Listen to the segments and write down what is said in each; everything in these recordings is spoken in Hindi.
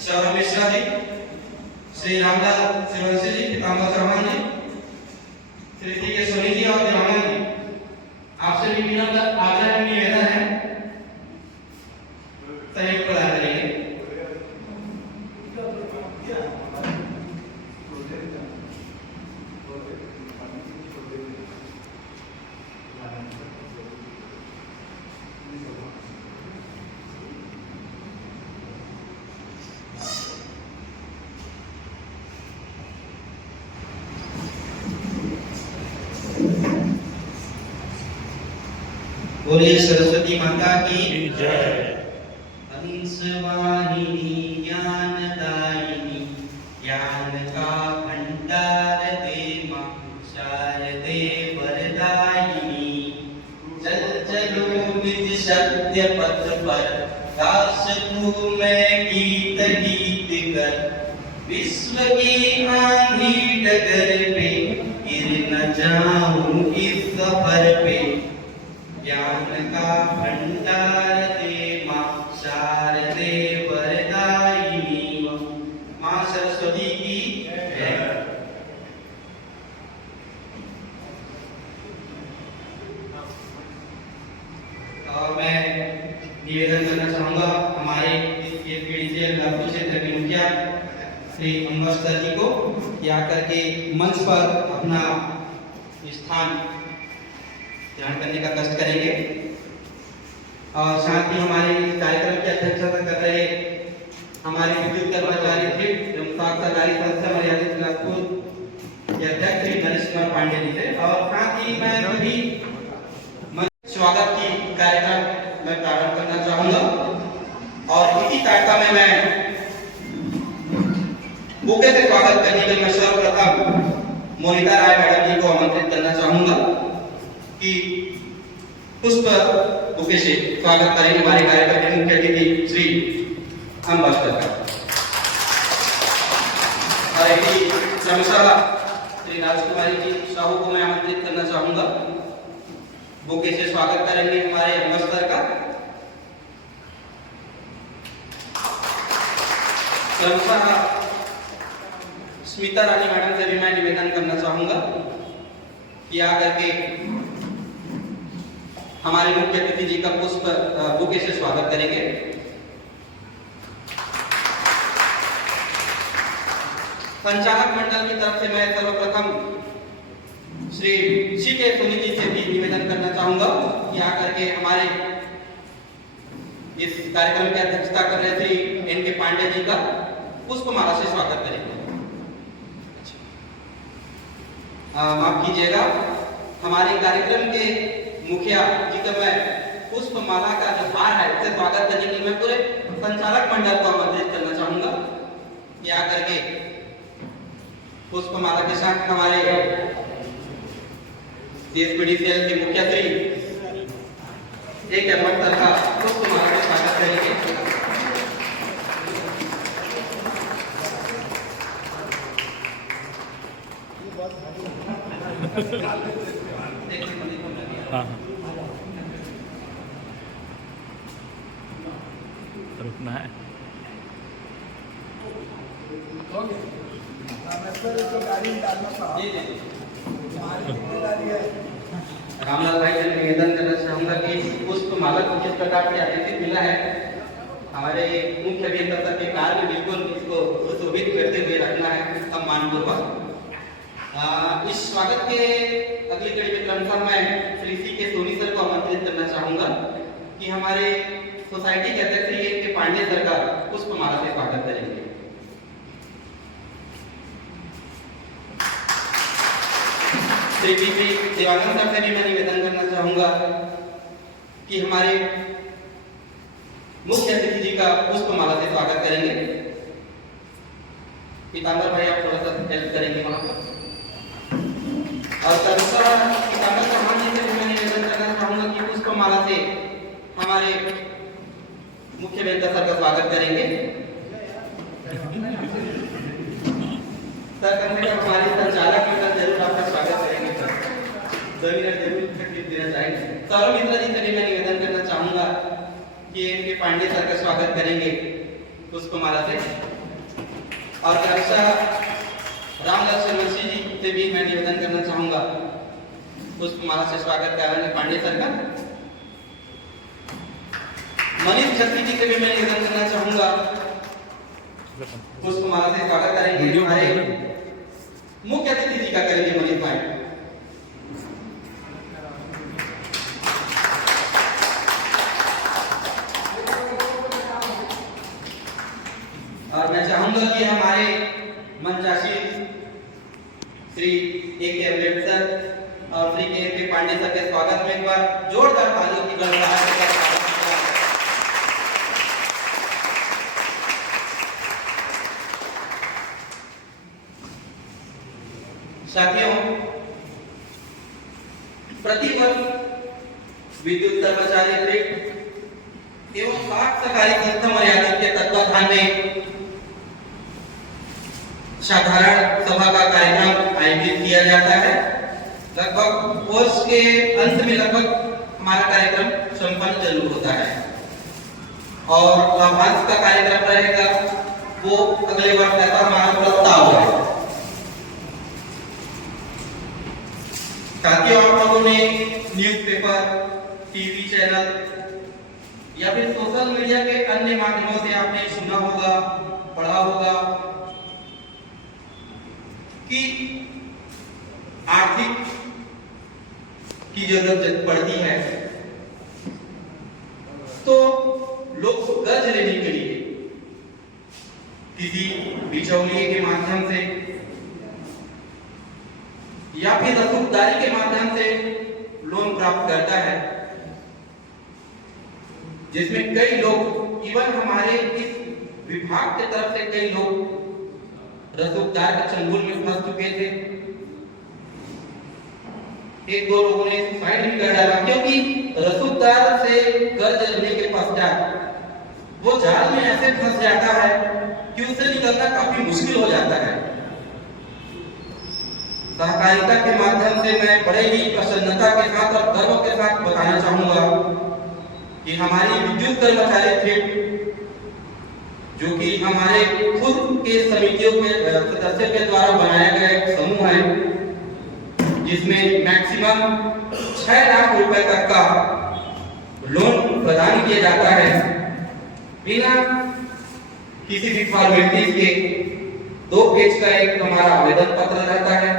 सौरभ मिश्रा जी, श्री रामलाल श्रीवंशी जी, पीताम्बर चौहान जी, श्री सी के सोनी जी और देवानंद जी, आपसे भी विनम्र आग्रह एवं निवेदन है सहयोग प्रदान करेंगे। बोलिए सरस्वती माता की जय। हंसवाहिनी ज्ञानदायिनी ज्ञान का भंडार दे मां शारदे वरदायिनी। चल चलो निज सत्य पथ पर दास तू मैं गीत गीत कर। विश्व की आंधी डगर पे गिर न जाऊं इस सफर पे। ज्ञान का भंडार दे मां शारदे वरदायिनी। मां सरस्वती की जय। और मैं निवेदन करना चाहूंगा हमारे इस पीडीसीएल लातूर क्षेत्र के मुखिया श्री अम्बस्तर जी को कि आकर के मंच पर अपना स्थान ग्रहण करने का कष्ट करेंगे। और साथ ही हमारे कार्यक्रम की अध्यक्षता कर रहे हमारे विद्युत कर्मचारी एवं सरकारी संस्था मर्यादित लातूर के अध्यक्ष श्री नरेश कुमार पांडे जी से। और साथ ही मैं सभी स्वागत की कार्यक्रम में प्रारंभ करना चाहूंगा। और इसी कार्यक्रम में मैं बुके से स्वागत करने के लिए मैं सर्वप्रथम मोनिका राय मैडम जी को आमंत्रित करना चाहूंगा कि पुष्प बुके से स्वागत करेंगे हमारे कार्यक्रम के मुख्य अतिथि श्री अम्बस्तर का। और क्रमशः श्री राजकुमारी जी साहू को मैं आमंत्रित करना चाहूंगा। बुके से स्वागत करेंगे हमारे अम्बस्तर का। क्रमशः स्मिता रानी मैडम से भी मैं निवेदन करना चाहूंगा कि आकर के हमारे मुख्य अतिथि जी का पुष्प बुके से स्वागत करेंगे। संचालक मंडल की तरफ से मैं सर्वप्रथम श्री सी के सोनी जी से भी निवेदन करना चाहूंगा कि आकर के हमारे इस कार्यक्रम की अध्यक्षता कर रहे श्री एन के पांडे जी का पुष्पमाला से स्वागत करेंगे। माफ कीजिएगा, हमारे कार्यक्रम के मुखिया जी का मैं पुष्पमाला का जो हार है उससे स्वागत करने के लिए मैं पूरे संचालक मंडल को आमंत्रित करना चाहूंगा कि आकर के पुष्पमाला के साथ हमारे पीडीसीएल के मुखिया श्री एक अम्बस्तर का पुष्पमाला का स्वागत करेंगे। हाँ रुकना है। रामलाल भाई से निवेदन करना चाहूंगा कि पुष्पमाला को जिस प्रकार से आयोजित मिला है हमारे मुख्य अभियंता के कार्य में बिल्कुल इसको सुशोभित करते हुए रखना है सम्मानपूर्वक। इस स्वागत के अगली कड़ी में क्रमशः मैं श्री सी के सोनी सर को आमंत्रित करना चाहूंगा कि हमारे सोसाइटी के अध्यक्ष श्री एन के पांडे सर का पुष्पमाला से स्वागत करेंगे। श्री देवानंद सर से भी मैं निवेदन करना चाहूंगा कि हमारे मुख्य अतिथि जी का पुष्पमाला से स्वागत करेंगे। पीताम्बर भाई आप थोड़ा सा हेल्प करेंगे वहां पर। और क्रमशः पीताम्बर चौहान जी से भी मैं निवेदन करना चाहूंगा कि पुष्पमाला से हमारे मुख्य अभियंता सर का स्वागत करेंगे। सर हमारे संचालक मित्र जरूर आपका स्वागत करेंगे सर। 2 मिनट जरूर देना चाहेंगे। सौरभ मिश्रा जी से भी मैं निवेदन करना चाहूंगा कि इनके पांडे सर का स्वागत करेंगे पुष्पमाला से। और क्रमशः राम लक्ष्मण वंशी जी से भी मैं निवेदन करना चाहूंगा पुष्पमाला से स्वागत करेंगे पांडे सर का। मनीष छत्री जी से भी मैं निवेदन करना चाहूंगा पुष्पमाला से स्वागत करेंगे। हमारे मुख्य अतिथि जी का करेंगे मनीष भाई। और मैं चाहूंगा कि हमारे मंचासीन श्री A.K. अम्बेडकर और श्री K.K. पांडे सर के स्वागत में एक बार जोरदार तालियों की गड़गड़ाहट के साथ स्वागत किया। साथियों, प्रतिवर्ष विद्युत कर्मचारी ग्रेड एवं पाक सहकारी संस्था मर्यादित के तत्वाधान में साधारण सभा का कार्यक्रम आयोजित किया जाता है। लगभग वर्ष के अंत में लगभग हमारा कार्यक्रम संपन्न जरूर होता है और लाभांश का कार्यक्रम रहेगा वो अगले वर्ष ऐसा हमारा प्रस्ताव है। साथियों, आप लोगों ने न्यूज़पेपर, टीवी चैनल या फिर सोशल मीडिया के अन्य माध्यमों से आपने सुना होगा, पढ़ा होगा कि आर्थिक की जरूरत पड़ती है तो लोग कर्ज लेने के लिए किसी बिचौलिए के माध्यम से या फिर रसूखदारी के माध्यम से लोन प्राप्त करता है, जिसमें कई लोग इवन हमारे इस विभाग की तरफ से कई लोग रसूखदार के चंगुल में फंस चुके थे। एक दो लोगों ने सुसाइड भी कर डाला क्योंकि रसूखदार से कर्ज लेने के पश्चात वो जाल में ऐसे फंस जाता है कि उससे निकलना काफी मुश्किल हो जाता है। सहकारिता के माध्यम से मैं बड़े ही प्रसन्नता के साथ और गर्व के साथ बताना चाहूंगा कि हमारी विद्युत कर्मचारी थ्रेड जो कि हमारे खुद के समितियों के सदस्यों के द्वारा बनाया गया एक समूह है जिसमें मैक्सिमम 6 लाख रुपए तक का लोन प्रदान किया जाता है बिना किसी भी फॉर्मेलिटीज के। 2 पेज का एक हमारा आवेदन पत्र रहता है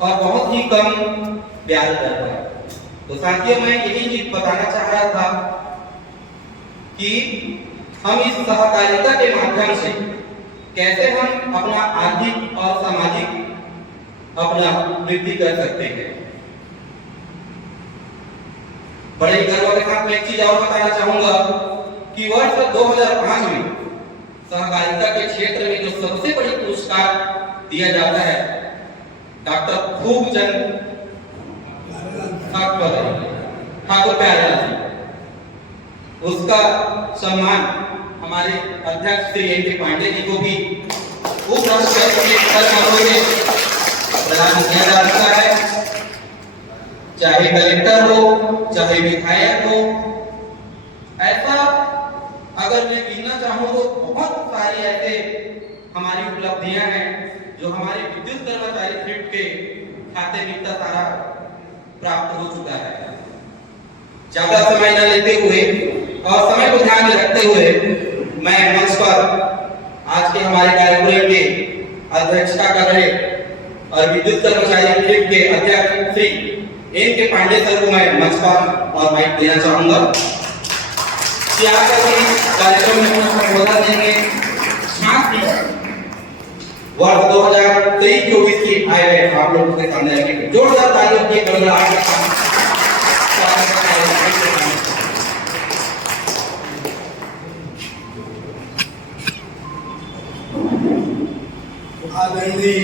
और बहुत ही कम ब्याज दर पर। तो साथियों, मैं यही चीज बताना चाह रहा था कि हम इस सहकारिता के माध्यम से कैसे हम अपना आर्थिक और सामाजिक अपना वृद्धि कर सकते हैं। बड़े गर्व के साथ मैं एक चीज और बताना चाहूंगा कि वर्ष 2005 में सहकारिता के क्षेत्र में जो सबसे बड़ी पुरस्कार दिया जाता है डॉक्टर खूबचंद ठाकुर प्यारेलाल जी, उसका सम्मान हमारे अध्यक्ष श्री A.K. पांडे जी को भी उपराष्ट्रपति के समारोह में प्रदान किया जा सकता है। चाहे कलेक्टर हो, चाहे विधायक हो, ऐसा अगर मैं गिनना चाहूँ तो बहुत सारी ऐसे हमारी उपलब्धियां हैं जो हमारे विद्युत कर्मचारी थ्रेड के खाते में इतना सारा प्राप्त हो चुका है। ज्यादा समय न लेते हुए और समय को ध्यान में रखते हुए मैं मंच पर आज के हमारे कार्यक्रम के अध्यक्षता कर रहे और विद्युत कर्मचारी थ्रेड के अध्यक्ष श्री A.K. पांडे सर को मैं मंच पर और माइक देना चाहूंगा कि आप कार्यक्रम में अपना संबोधन देंगे। साथ ही वर्ष 2023-24 की आय आप लोगों के सामने रखेंगे। जोरदार तालियों की गड़गड़ाहट के साथ आदरणीय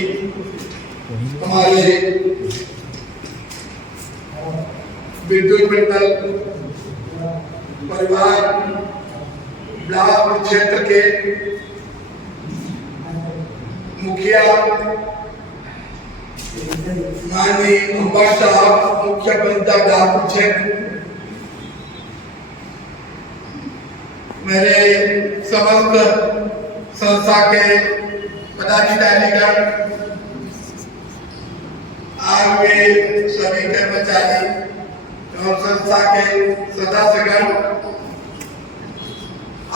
हमारे विद्युत मंडल परिवार ब्लॉक क्षेत्र के मुखिया माननीय अम्बेडकर साहब मुख्य पंचायत क्षेत्र मेरे समस्त संस्था के पदाधिकारीगण, आगे सभी कर्मचारी और संस्था के सदस्यगण,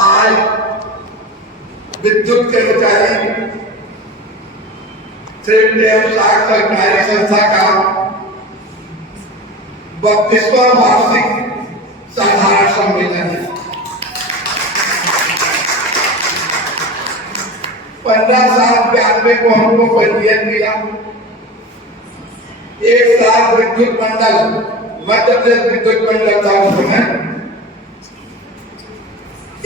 आज विद्युत कर्मचारी सरकारी संस्था का 32वां वार्षिक साधारण सम्मेलन है। 15 साल 92 को हमको पंजीयन मिला। 1 साल विद्युत मंडल, मध्य प्रदेश विद्युत मंडल था उस समय,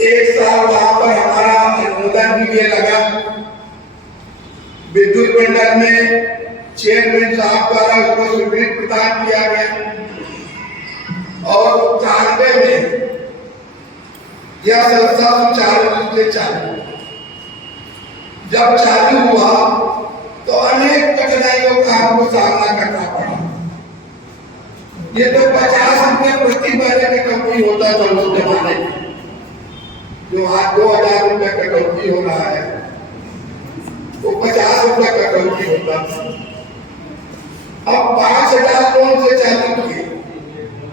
1 साल वहां पर हमारा अनुमोदन के लिए लगा। विद्युत मंडल में चेयरमैन साहब द्वारा उसको स्वीकृति प्रदान किया गया और 94 में यह संस्था सुचारू रूप से चालू। जब चालू हुआ तो अनेक कठिनाइयों का हमको सामना करना पड़ा। ये तो 50 रुपये प्रति महीने में कटौती होता था उस जमाने में, जो आज 2000 रुपये कटौती हो रहा है, वो 50 रुपये कटौती होता था। अब 5000 लोन से चालू किए।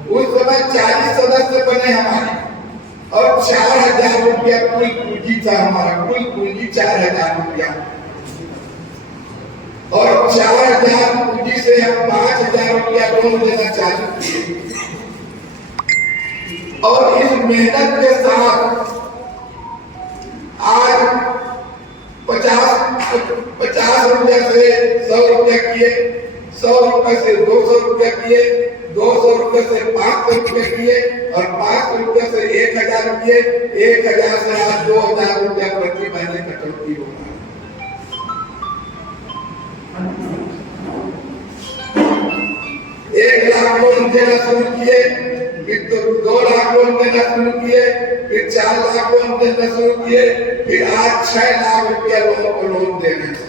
उस समय 40 सदस्य बने हमारे और 4000 रुपया कुल पूंजी था हमारा, कुल पूंजी 4000 रुपया, और 4000 पूंजी से हम 5000 रुपया लोन देना चालू किए। और इस मेहनत के साथ आज 50 रुपया से 100 रुपया किए, 100 रुपये से 200 रुपया किए, 200 रुपये से 500 रुपये किए और 500 रुपये से 1000 किए। 1000 से आज 2000 रुपया प्रति महीने कटौती हो रहा है। 1 लाख लोन देना शुरू किए, फिर 2 लाख लोन देना शुरू किए, फिर 4 लाख लोन देना शुरू किए, फिर आज 6 लाख रुपया लोगों को लोन दे रहे हैं।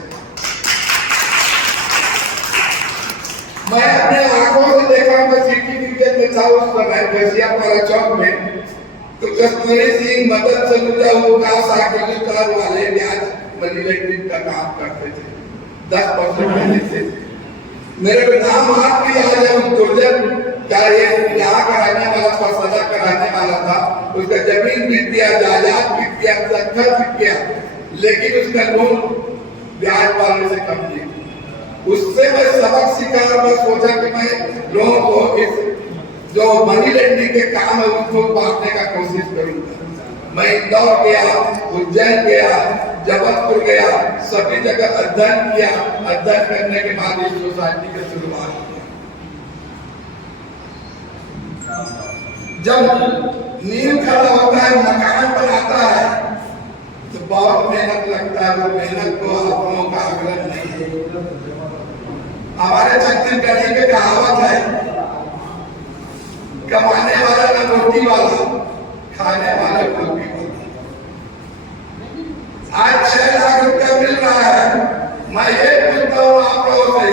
मैं अपने आंखों से देखा, मैं सिटी डिवीजन में था उस समय घसियापारा चौक में, तो कस्तूरी सिंह, मदन सलूजा, विकास आखिरकार वाले ब्याज मनी लेंडिंग का काम करते थे, 10% देते थे। मेरे को नाम हाथ भी आ जाए उस दुर्जन क्या ये यहाँ कराने वाला था, सजा कराने वाला था, उसका जमीन बीत गया, जायदाद बीत गया, खर्च बीत गया, लेकिन उसका लोन ब्याज वाले से कम नहीं। उससे मैं सबक सीखा और मैं सोचा कि मैं लोगों को इस जो मनी लेंडिंग के काम है उसको बांटने का कोशिश करूंगा। मैं इंदौर गया, उज्जैन गया, जबलपुर गया, सभी जगह अध्ययन किया। अध्ययन करने के बाद इस सोसाइटी की शुरुआत किया। जब नींव खड़ा होता है, मकान बनाता है, तो बहुत मेहनत लगता है। वो मेहनत को अपनों का आग्रह नहीं है। हमारे छत्तीसगढ़ी में कहावत है, कमाने वाला न रोटी वाला, खाने वाला रोटी वाला। आज 6 लाख रुपया मिल रहा है। मैं ये पूछता हूँ आप लोगों से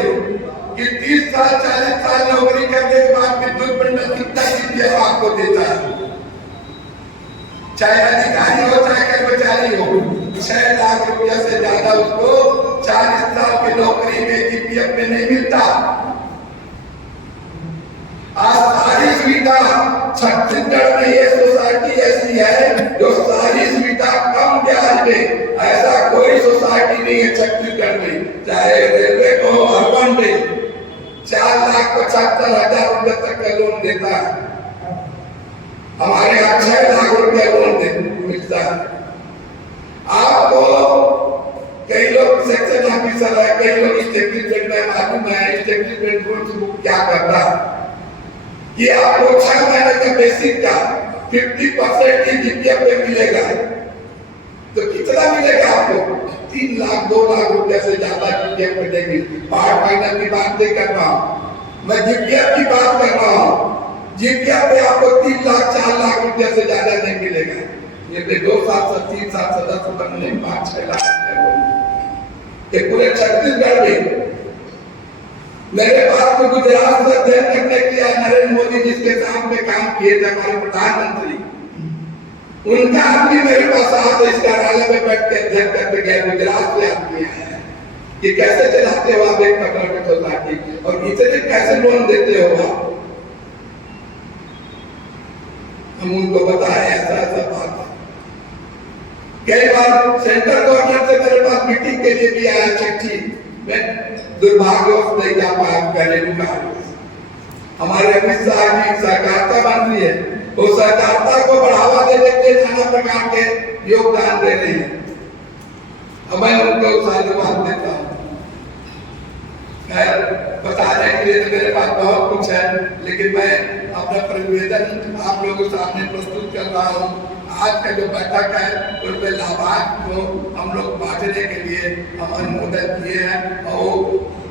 कि 30 साल 40 साल नौकरी करने के बाद विद्युत मंडल कितना जीपीएफ आपको देता है? चाहे अधिकारी हो चाहे कर्मचारी हो, 6 लाख रुपया से ज्यादा उसको 40 साल की नौकरी में जीपीएफ में नहीं मिलता। आज सारी सुविधा छत्तीसगढ़ में ये सोसाइटी ऐसी है जो सारी सुविधा कम ब्याज में, ऐसा कोई सोसाइटी नहीं है छत्तीसगढ़ में, चाहे रेलवे को अर्बन में 4,75,000 रुपए तक का लोन देता है। हमारे यहाँ 6 लाख रुपया लोन मिलता है। आपको कई लोग सेक्शन ऑफिसर है, कई लोग स्टेटमेंट में मालूम है स्टेटमेंट क्या करता है। ये आपको 6 महीने का बेसिक का 50% की जीपीएफ पे मिलेगा। तो कितना मिलेगा आपको? 3 लाख 2 लाख रुपया से ज्यादा जीपीएफ मिलेगी। पार्ट फाइनल की बात नहीं कर रहा हूँ, मैं जीपीएफ की बात कर रहा हूँ। जीपीएफ पे आपको 3 लाख 4 लाख रुपया से ज्यादा नहीं मिलेगा। ये 2 साल से 3 साल सदस्य बनने 5-6 लाख ये पूरे छत्तीसगढ़ में। मेरे पास तो गुजरात से अध्ययन करने के लिए नरेंद्र मोदी जिसके साथ में काम किए थे हमारे प्रधानमंत्री, उनका आदमी मेरे पास आज इस कार्यालय में बैठ के अध्ययन करके गया, गुजरात से आदमी आया है कि कैसे चलाते हो आप एक कम्युनिटी सोसाइटी और इतने कैसे लोन देते हो आप। हम उनको बताए ऐसा ऐसा बात है। कई बार सेंट्रल गवर्नमेंट से मेरे पास मीटिंग के लिए भी आया चिट्ठी, मैं दुर्भाग्यवश नहीं जा पाया पहले भी कहा। हमारे अमित शाह जी सहकारिता मंत्री है, वो सहकारिता को बढ़ावा देने के लिए नाना प्रकार के योगदान दे रहे हैं, अब मैं उनको साधुवाद देता हूँ। बताने के लिए तो मेरे पास बहुत कुछ है, लेकिन मैं अपना प्रतिवेदन आप लोगों के सामने प्रस्तुत कर रहा हूँ। आज का जो बैठक है उसमें लाभार्थ को हम लोग बांटने के लिए हम अनुमोदन किए हैं और वो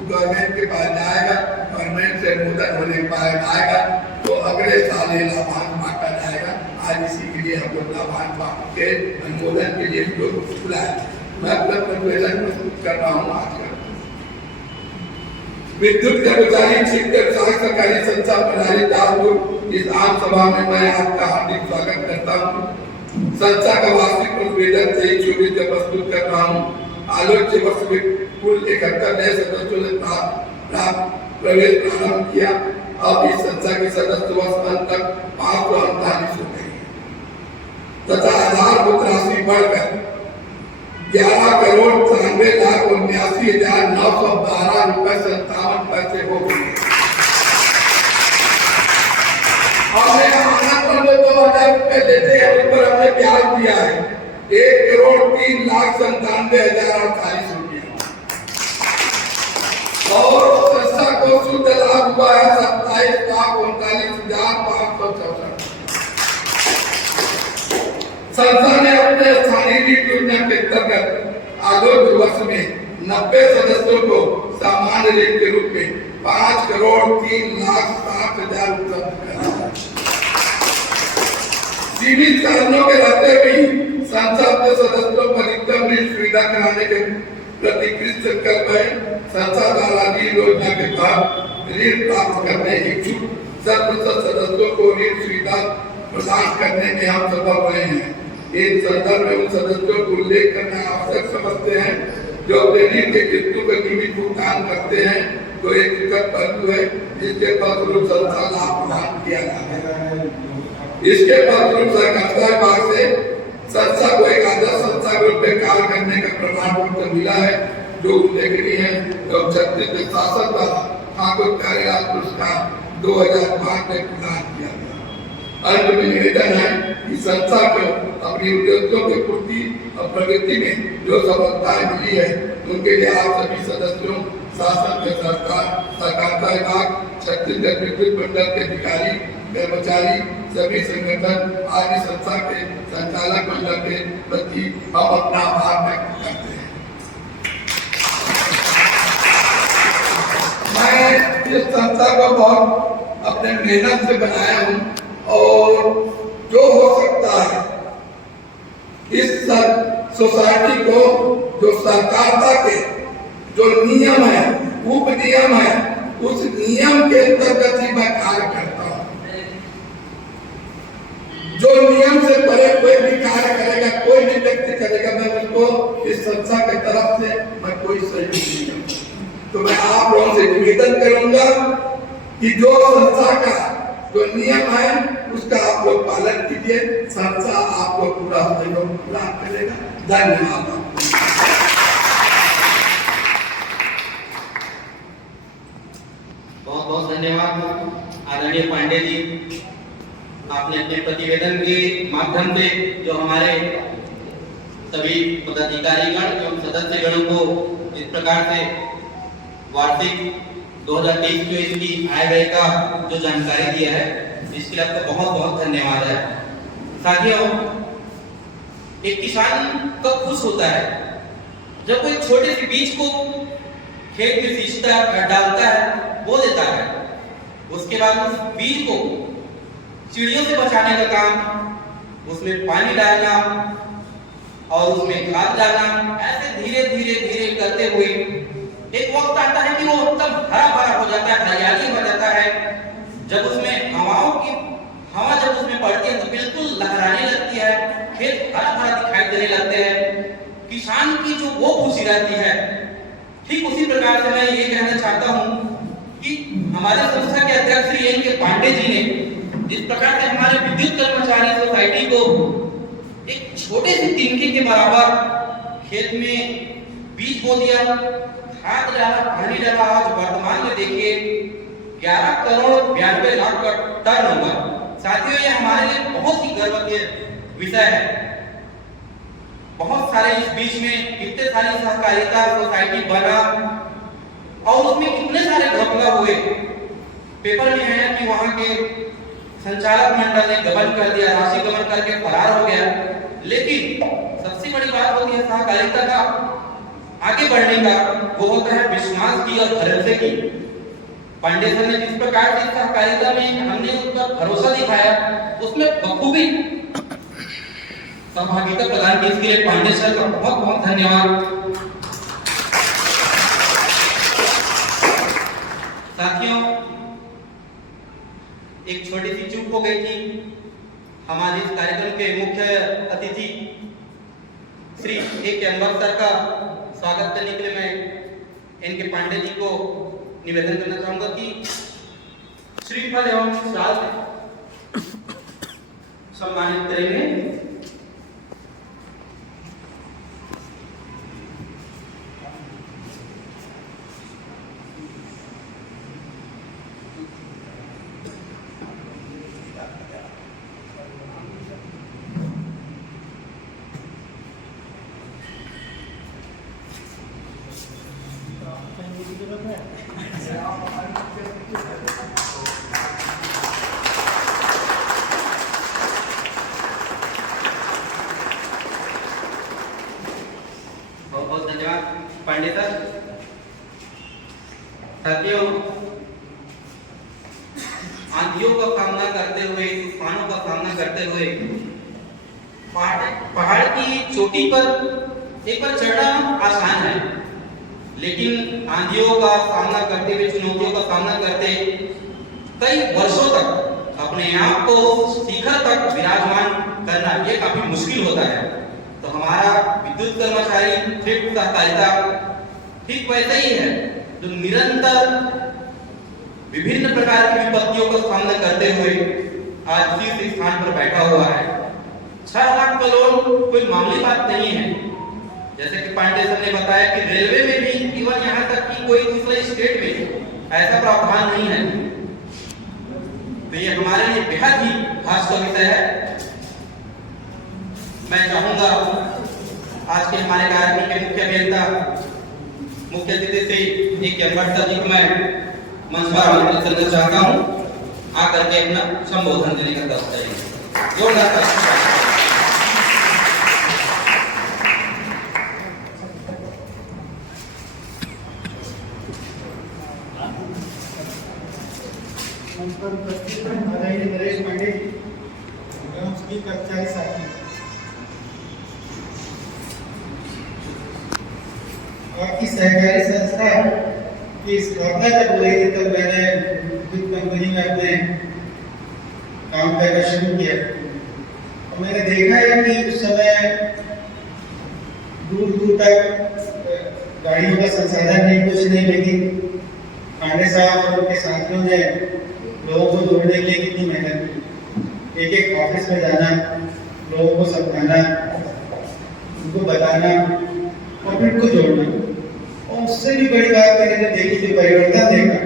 गवर्नमेंट के पास जाएगा, गवर्नमेंट से अनुमोदन होने के बाद आएगा तो अगले साल ये लाभार्थ बांटा जाएगा। आज इसी के लिए हम लोग लाभार्थ बांट के अनुमोदन के लिए बुलाए। मैं अपना प्रतिवेदन प्रस्तुत कर रहा हूँ। आज विद्युत कर्मचारी शिक्षक सरकारी संस्था प्रणाली दासपुर इस आम सभा में मैं आपका हार्दिक स्वागत करता हूँ। संस्था का वार्षिक प्रतिवेदन 23-24 का प्रस्तुत कर रहा हूँ। आलोच्य वर्ष में कुल 71 नए सदस्यों ने प्रवेश प्रारंभ किया। अब इस संस्था के सदस्य वर्ष अंत तक 548 हो गए तथा आधारभूत राशि बढ़कर 11,93,79,912 रुपए 57 पैसे हो गई। हमने आना पर जो 2,000 रुपए देते हैं उस पर हमने ब्याज दिया है 1,03,97,048 रुपया और संस्था को शुद्ध लाभ हुआ है 27,39,564। संस्था ने अपने स्थानीय योजना के अंतर्गत आलोच्य वर्ष में 90 सदस्यों को सामान्य ऋण के रूप में 5,03,60,000 उपलब्ध कराया। सीमित कारणों के रहते हुए संस्था अपने सदस्यों को अधिकतम ऋण सुविधा कराने के प्रति कृतज्ञ है। संस्था द्वारा ऋण योजना के तहत ऋण प्राप्त करने इच्छुक सर्वसदस्य सदस्यों को ऋण सुविधा प्रदान करने में हम सफल रहे हैं। इस संदर्भ में उन सदस्यों को उल्लेख करना आवश्यक समझते हैं जो अपने ऋण के किस्तों का नियमित भुगतान करते हैं, तो एक विकल्प पहलू है जिसके फलस्वरूप संस्था लाभ प्रदान किया जाता है। इसके फलस्वरूप सहकारिता विभाग से संस्था को एक आदर्श संस्था के रूप में कार्य करने का प्रमाण पत्र मिला है, जो उल्लेखनीय है। एवं छत्तीसगढ़ शासन द्वारा ठाकुर प्यारेलाल पुरस्कार 2005 में प्रदान किया गया। अंत में निवेदन है कि संस्था को अपनी उद्देश्यों की पूर्ति और प्रगति में जो सफलताएं मिली है उनके लिए आप सभी सदस्यों, शासन के सरकार, सहकारिता विभाग, छत्तीसगढ़ विद्युत मंडल के अधिकारी, कर्मचारी, सभी संगठन आदि संस्था के संचालक मंडल के प्रति हम अपना आभार व्यक्त करते हैं। मैं इस संस्था को बहुत अपने मेहनत से बनाया हूँ और जो हो सकता है इस सोसाइटी को जो सहकारिता के जो नियम है, उप नियम है, उस नियम के अंतर्गत ही मैं कार्य करता हूँ। जो नियम से परे कोई भी कार्य करेगा, कोई भी व्यक्ति करेगा, मैं उसको इस संस्था की तरफ से मैं कोई सहयोग नहीं करूँगा। तो मैं आप लोगों से निवेदन करूंगा कि जो संस्था का जो नियम है उसका आप लोग पालन कीजिए। संस्था आपको पूरा सहयोग प्रदान करेगा। धन्यवाद। बहुत बहुत धन्यवाद आदरणीय पांडे जी। आपने अपने प्रतिवेदन के माध्यम से जो हमारे सभी पदाधिकारीगण एवं सदस्यगणों को इस प्रकार से वार्षिक 2023 की आय व्यय का जो जानकारी दिया है, इसके लिए आपका बहुत बहुत धन्यवाद है। साथियों, एक किसान कब खुश होता है जब कोई छोटे से बीज को खेत में सींचता डालता है, बो देता है, उसके बाद उस बीज को चिड़ियों से बचाने का काम, उसमें पानी डालना और उसमें खाद डालना, ऐसे धीरे धीरे धीरे करते हुए एक वक्त आता है कि वो तब हरा भरा हो जाता है, हरियाली हो जाता है। जब उसमें हवा जब उसमें पड़ती है तो बिल्कुल लहराने लगती है, खेत हरा भरा दिखाई देने लगते हैं, किसान की जो वो खुशी रहती है। ठीक उसी प्रकार से मैं ये कहना चाहता हूँ कि हमारे संस्था के अध्यक्ष श्री एन के पांडे जी ने जिस प्रकार से हमारे विद्युत कर्मचारी सोसाइटी को एक छोटे से तिनके के बराबर खेत में बीज बो दिया, खाद डाला, पानी डाला। आज वर्तमान में देखिए 11 करोड़ 92 लाख का टर्नओवर। साथियों, ये हमारे लिए बहुत ही गर्व के विषय है। बहुत सारे इस बीच में कितने सारी सहकारिता सोसाइटी बना और उसमें कितने सारे घपला हुए। पेपर में है कि वहां के संचालक मंडल ने गबन कर दिया, राशि गबन करके फरार हो गया। लेकिन सबसे बड़ी बात होती है सहकारिता का आगे बढ़ने का, वो होता है विश्वास की और भरोसे की। पांडे सर ने जिस प्रकार की सहकारिता में हमने उस पर भरोसा दिखाया, उसमें बखूबी सहभागिता प्रदान की। इसके लिए पांडे सर का बहुत बहुत धन्यवाद। साथियों, एक छोटी सी चूक हो गई थी। हमारे इस कार्यक्रम के मुख्य अतिथि श्री ए के अनवर सर का स्वागत करने के लिए मैं एन के पांडे जी को निवेदन करना चाहूंगा कि श्रीफल एवं शाल सम्मानित करेंगे। बहुत बहुत धन्यवाद पांडे सर। साथियों, आंधियों का सामना करते हुए, तूफानों का सामना करते हुए पहाड़ की चोटी पर एक बार चढ़ना आसान है, लेकिन आंधियों का सामना करते हुए, चुनौतियों का सामना करते कई वर्षों तक अपने आप को शिखर तक विराजमान करना ये काफी मुश्किल होता है। तो हमारा विद्युत कर्मचारी थ्रिफ्ट सहकारिता ठीक वैसे ही है, जो निरंतर विभिन्न प्रकार की विपत्तियों का सामना करते हुए आज शीर्ष स्थान पर बैठा हुआ है। 6 लाख करोड़ कोई मामूली बात नहीं है। जैसे कि पांडे सर ने बताया कि रेलवे में भी इवन यहाँ तक कि कोई दूसरे स्टेट में ऐसा प्रावधान नहीं है। तो ये हमारे लिए बेहद ही खास का विषय है। मैं चाहूंगा आज के हमारे कार्यक्रम के मुख्य अभियंता, मुख्य अतिथि से एक अनवर जी को मैं मंच पर आमंत्रित करना चाहता हूँ। आकर के अपना संबोधन देने का दस्त करेंगे। जोरदार तालियां। आदरणीय नरेश पांडे जी एवं सभी कर्मचारी साथी, आपकी सहकारी संस्था की स्थापना जब हो रही थी तब मैंने विद्युत कंपनी में अपने काम करना शुरू किया और मैंने देखा है कि उस समय दूर दूर तक गाड़ियों का संसाधन नहीं, कुछ नहीं, लेकिन पांडे साहब और उनके साथियों ने लोगों को जोड़ने के लिए कितनी मेहनत की। एक एक ऑफिस में जाना, लोगों को समझाना, उनको बताना और फिर उनको जोड़ना। और उससे भी बड़ी बात मैंने देखी, जो परिवर्तन देखा,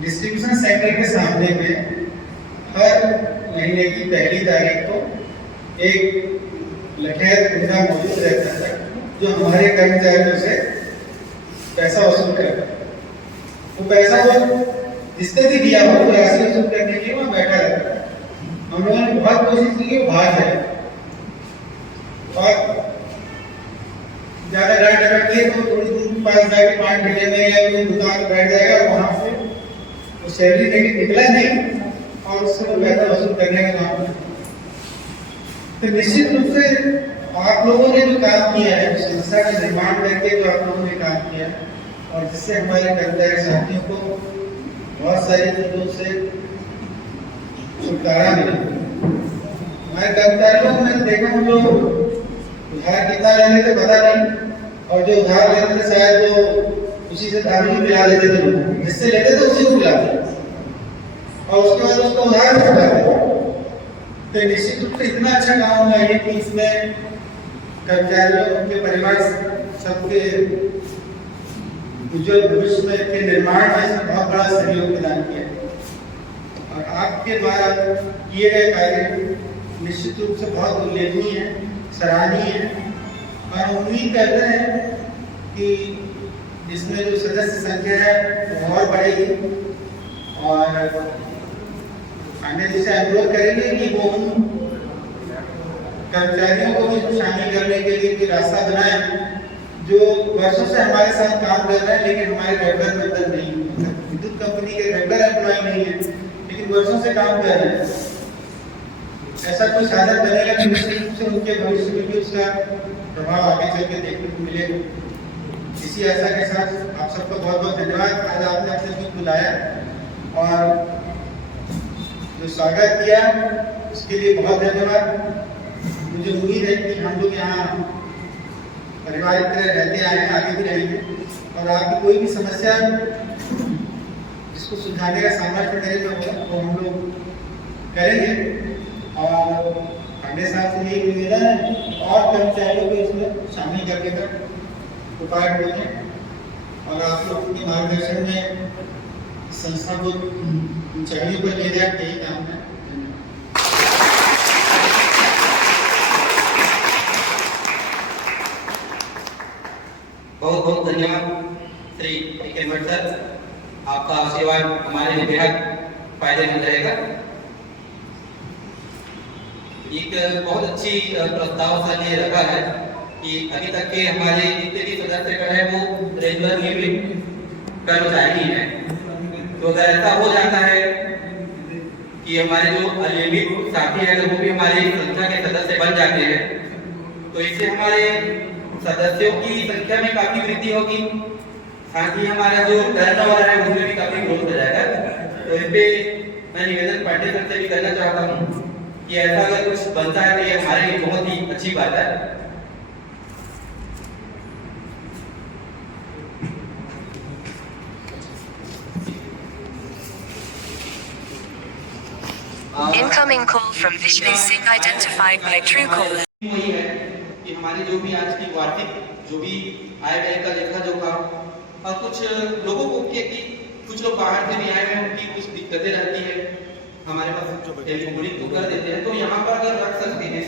डिस्ट्रीब्यूशन सेंटर के सामने में हर महीने की पहली तारीख को एक लठैत गुंडा मौजूद रहता था जो हमारे कर्मचारियों से पैसा वसूल करता था। वो पैसा वो जिसने भी दिया हो वो राशि वसूल करने के लिए वहाँ बैठा रहता था। हम लोगों ने बहुत कोशिश की कि वो भाग जाए और ज्यादा डर डरती है तो थोड़ी दूर पास जाके 5 घंटे में या कोई दुकान बैठ जाएगा और वहाँ से वो सैलरी लेके निकला नहीं और उससे वो पैसा वसूल करने का काम। तो निश्चित रूप से आप लोगों ने जो काम किया है, संस्था का निर्माण करके जो आप लोगों ने काम किया और जिससे हमारे कर्मचारी साथियों को बहुत सारी चीजों से छुटकारा मिला। मैं कर्मचारियों को मैंने देखा हूँ जो उधार कितना लेने थे पता नहीं, और जो उधार लेते थे शायद वो उसी से दारू भी पिला लेते थे, जिससे लेते थे उसी को पिलाते और उसके बाद उसका उधार भी चुकाते। तो निश्चित रूप से इतना अच्छा काम होना है कि इसमें कर्मचारियों के परिवार सबके उज्जवल भविष्य के निर्माण में इसने बहुत बड़ा सहयोग प्रदान किया और आपके द्वारा किए गए कार्य निश्चित रूप से बहुत उल्लेखनीय है, सराहनीय है और उम्मीद करते हैं कि इसमें जो सदस्य संख्या है वो और बढ़ेगी और अन्य से अनुरोध करेंगे कि वो कर्मचारियों को भी शामिल करने के लिए कोई रास्ता बनाए जो वर्षों से हमारे साथ काम कर रहे हैं लेकिन हमारे रेगुलर मेंबर नहीं है, विद्युत कंपनी के रेगुलर एम्प्लॉय नहीं है लेकिन वर्षों से काम कर रहे हैं। ऐसा कोई साधन बनेगा कि निश्चित रूप से उनके भविष्य में भी उसका प्रभाव आगे चल के देखने को मिलेगा। इसी आशा के साथ आप सबको बहुत बहुत धन्यवाद। आज आपने अपने को बुलाया और जो स्वागत किया उसके लिए बहुत धन्यवाद। मुझे उम्मीद है कि हम लोग यहाँ परिवार की तरह रहते आए हैं, आगे भी रहेंगे और आपकी कोई भी समस्या जिसको सुलझाने का सामर्थ्य मेरे में होगा वो हम लोग करेंगे। और पांडे साहब से यही निवेदन है और कर्मचारियों को इसमें शामिल करके कर उपाय ढूंढें और आप लोग के मार्गदर्शन में संस्था को ऊंचाइयों पर ले जाए, यही काम है। बहुत बहुत धन्यवाद श्री पी.के. भट्ट सर, आपका आशीर्वाद हमारे लिए बेहद फायदेमंद रहेगा। एक बहुत अच्छी प्रस्ताव सर ने रखा है कि अभी तक के हमारे जितने भी सदस्य है वो रेगुलर नियमित कर्मचारी हैं, तो अगर ऐसा हो जाता है कि हमारे जो अनियमित साथी हैं वो भी हमारी संस्था के सदस्य बन जाते हैं तो इससे हमारे सदस्यों की संख्या में काफी वृद्धि होगी, साथ ही हमारा जो टर्नओवर है उसमें भी काफी ग्रोथ हो जाएगा। तो इस पे मैं निवेदन पांडे सर से भी करना चाहता हूँ कि ऐसा अगर कुछ बनता है तो ये हमारे लिए बहुत ही अच्छी बात है। Incoming call from Vishnu Singh identified by Truecaller. वही है कि हमारी जो भी आज की वार्षिक जो भी आय व्यय का लेखा जोखा और कुछ लोगों को कि कुछ लोग बाहर से भी आए हैं उनकी कुछ दिक्कतें रहती है, हमारे पास टेलीफोनिक तो कर देते हैं, तो यहाँ पर अगर रख सकते हैं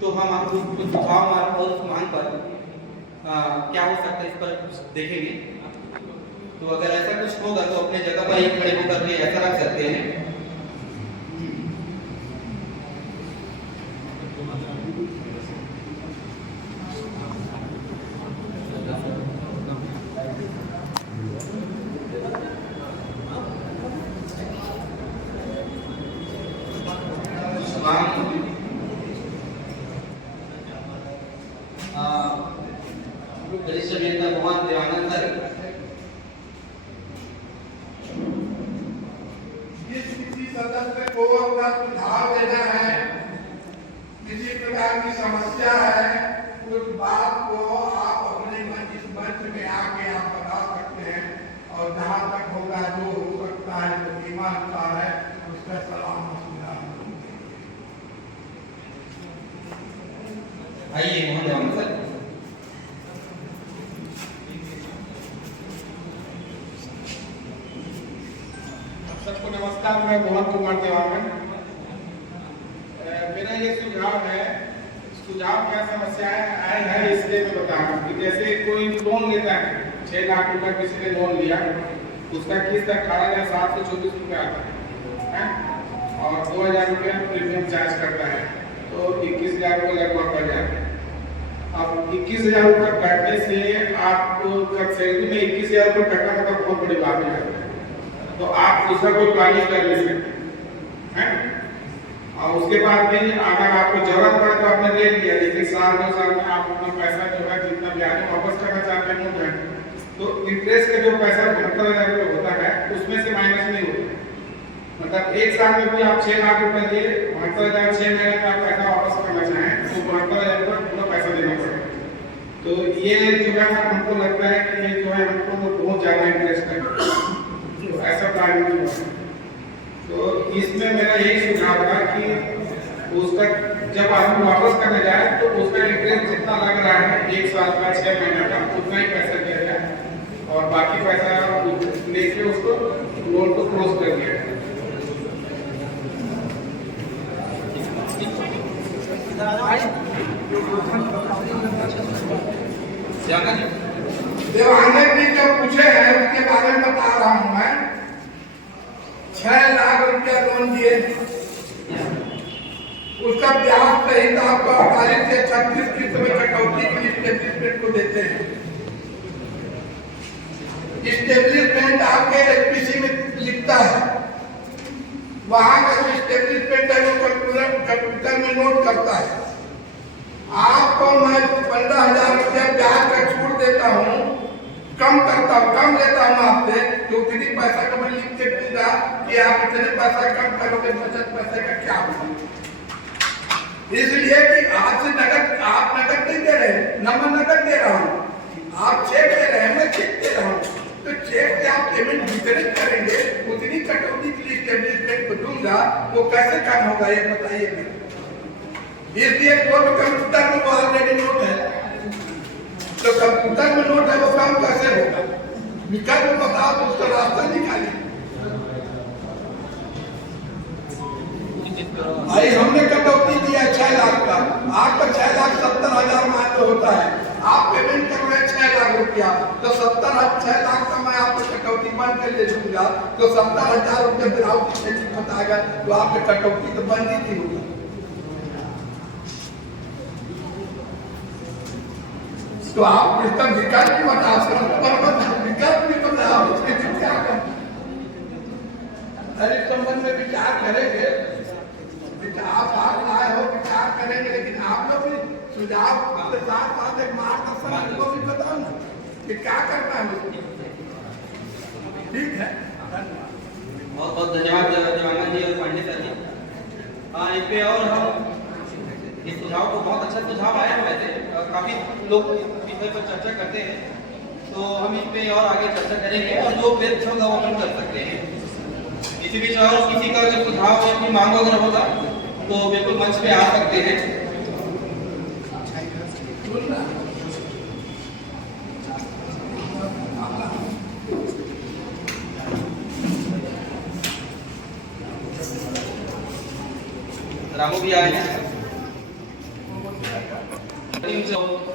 तो हम आपको कुछ भाव और मान पर क्या हो सकता है इस पर कुछ देखेंगे। तो अगर ऐसा कुछ होगा तो अपने जगह पर ही खड़े होकर के ऐसा रख सकते हैं। सदस्य को अपना सुझाव देना है, किसी प्रकार की समस्या है, उस बात को आप अपने इस मंच में आके आप बता सकते हैं और जहाँ तक होगा जो हो सकता है जो ईमानदार है उसका सलाह मशवरा। आइए मोहन सर। सबको नमस्कार, मैं मोहन कुमार देवांगन। मेरा ये सुझाव है, सुझाव क्या समस्या है है इसलिए मैं बता रहा हूँ कि जैसे कोई लोन लेता है 6 लाख रुपए किसी ने लोन लिया, उसका किस्त 18,724 रुपये आता है और 2,000 रुपये प्रीमियम चार्ज करता है, तो 21,000 रुपये लगभग पड़ जाता है। अब 21,000 रुपये कटने से आपको सैलरी में 21,000 रुपये कटना मतलब बहुत बड़ी बात है, तो आप उसका कोई प्लानिंग कर ले सकते हैं। और उसके बाद भी अगर आपको जरूरत पड़े तो आपने ले लिया, लेकिन 1-2 साल में आप अपना पैसा जो है जितना ब्याज वापस करना चाहते हैं वो है, तो इंटरेस्ट का जो पैसा 72,000 रुपये होता है उसमें से माइनस नहीं होता। मतलब एक साल में भी आप 6 लाख रुपए दिए, 72,000 6 महीने में आप पैसा वापस करना चाहें तो 72,000 रुपये पूरा पैसा देना पड़ेगा। तो ये जो है ना हमको लगता है कि ये जो है हमको बहुत ज़्यादा इंटरेस्ट है, तो ऐसा प्लान नहीं हुआ। तो इसमें मेरा यही सुझाव था कि उसका जब आदमी वापस करने जाए तो उसका इंटरेस्ट जितना लग रहा है 1 साल का 6 महीने का उतना ही पैसा दिया जाए और बाकी पैसा लेके उसको लोन को क्लोज कर दिया जाए। देवानंद जी जो पूछे हैं उसके बारे में बता रहा हूं मैं। 6 लाख रुपया लोन दिए, उसका ब्याज सहित आपको 48 से 36 किस्त में कटौती के लिए स्टेटमेंट को देते हैं। स्टेटमेंट आपके एसपीसी में लिखता है, वहां का जो स्टेटमेंट है वो कंप्यूटर में नोट करता है। आपको मैं 15,000 रुपया ब्याज का छूट देता हूँ, कम करता हूँ, कम लेता हूँ आपसे, तो उतनी पैसा का मैं लिख के दूंगा कि आप इतने पैसा कम करोगे, बचत पैसे का क्या होगा। इसलिए कि आज से नकद आप नकद नहीं दे रहे, न मैं नकद दे रहा हूँ, आप चेक दे रहे हैं, मैं चेक दे रहा हूँ, तो चेक से आप पेमेंट वितरित करेंगे, उतनी कटौती के लिए स्टेटमेंट को दूंगा, वो कैसे काम होगा ये बताइए। इसलिए कोई कंप्यूटर में वो ऑलरेडी नोट है, तो कंप्यूटर में नोट है वो काम कैसे होगा, विकल्प बताओ तो उसका रास्ता निकालिए। भाई हमने कटौती दिया 6 लाख का, आपका 6,70,000 मान लो होता है, आप पेमेंट कर रहे हैं 6 लाख रुपया, तो 6 लाख का मैं आपको कटौती बंद कर ले दूंगा, तो 70,000 रुपया विदाउट स्टेटमेंट बताएगा, तो आपकी कटौती तो बंद ही थी होगा। तो आप इसका विकल्प भी बता विकल्प भी बताओ, इसके क्या करें। हर एक संबंध में विचार करेंगे, आप आए हो विचार करेंगे, लेकिन आप लोग भी सुझाव के साथ साथ एक मार्गदर्शन आपको भी बताओ ना कि क्या करना है। ठीक है, बहुत बहुत धन्यवाद देवानंद जी और पांडे सर जी। इस पे और हम इस सुझाव को बहुत अच्छा सुझाव आया हुआ है, काफी लोग इस विषय पर चर्चा करते हैं, तो हम इस पे और आगे चर्चा करेंगे और जो वेब होगा वो हम कर सकते हैं। इसी बीच और किसी का अगर सुझाव या अपनी मांग अगर होगा तो बिल्कुल मंच पे आ सकते हैं। रामू भी आए हैं,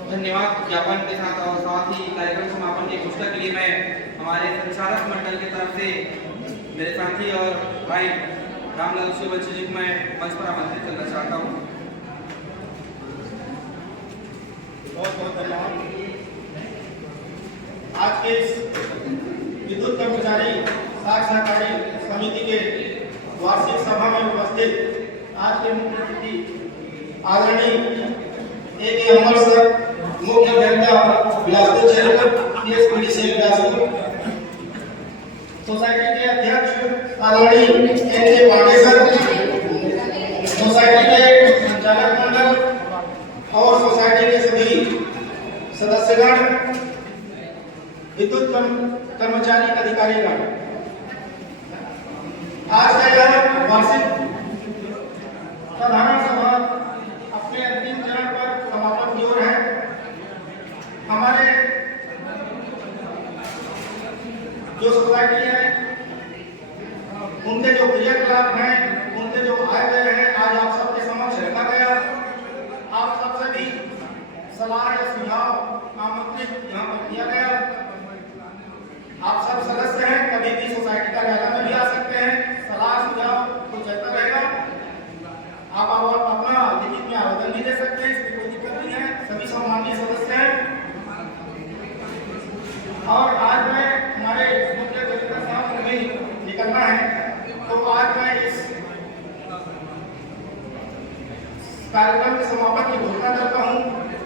धन्यवाद ज्ञापन के साथ और साथ ही कार्यक्रम समापन की घोषणा के लिए मैं हमारे संचालक मंडल की तरफ से मेरे साथी और भाई रामलाल सूर्यवंशी जी को मैं मंच पर आमंत्रित करना चाहता हूँ। बहुत बहुत धन्यवाद। आज के इस विद्युत कर्मचारी सहकारी समिति के वार्षिक सभा में उपस्थित आज के मुख्य अतिथि आदरणीय एक अमर सर, मुख्य अभियंता बिलासपुर क्षेत्र पीएसपीडीसीएल बिलासपुर, सोसाइटी के अध्यक्ष आदरणीय एनके पांडे सर, सोसाइटी के संचालक मंडल और सोसाइटी के सभी सदस्यगण, विद्युत कर्मचारी अधिकारीगण, आज का यह वार्षिक साधारण सभा अपने अंतिम चरण पर समापन की ओर है। हमारे जो सोसाइटी है उनके जो क्रियाकलाप हैं, उनके जो आए गए हैं, आज आप सबके समक्ष रखा गया। आप सबसे भी सलाह या सुझाव आमंत्रित यहाँ पर किया गया। आप सब सदस्य हैं, कभी भी सोसाइटी कार्यालय में भी आ सकते हैं, सलाह सुझाव कुछ चलता रहेगा। आप अपना लिखित में आवेदन भी दे सकते हैं, इसमें कोई दिक्कत नहीं है, सभी सम्मानीय सदस्य हैं। और आज मैं हमारे मुख्य अतिथि के साथ भी निकलना है, तो आज मैं इस कार्यक्रम के समापन की घोषणा करता हूँ।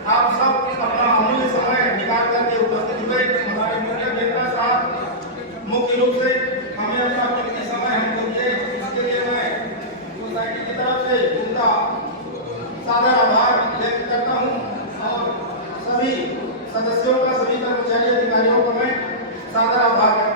आप सब अपना अमूल्य समय निकाल करके उपस्थित हुए। हमारे मुख्य अतिथि साहब मुख्य रूप से हमें अपना कीमती समय हमको दिए। सदस्यों का, सभी कर्मचारी अधिकारियों का मैं सादर आभार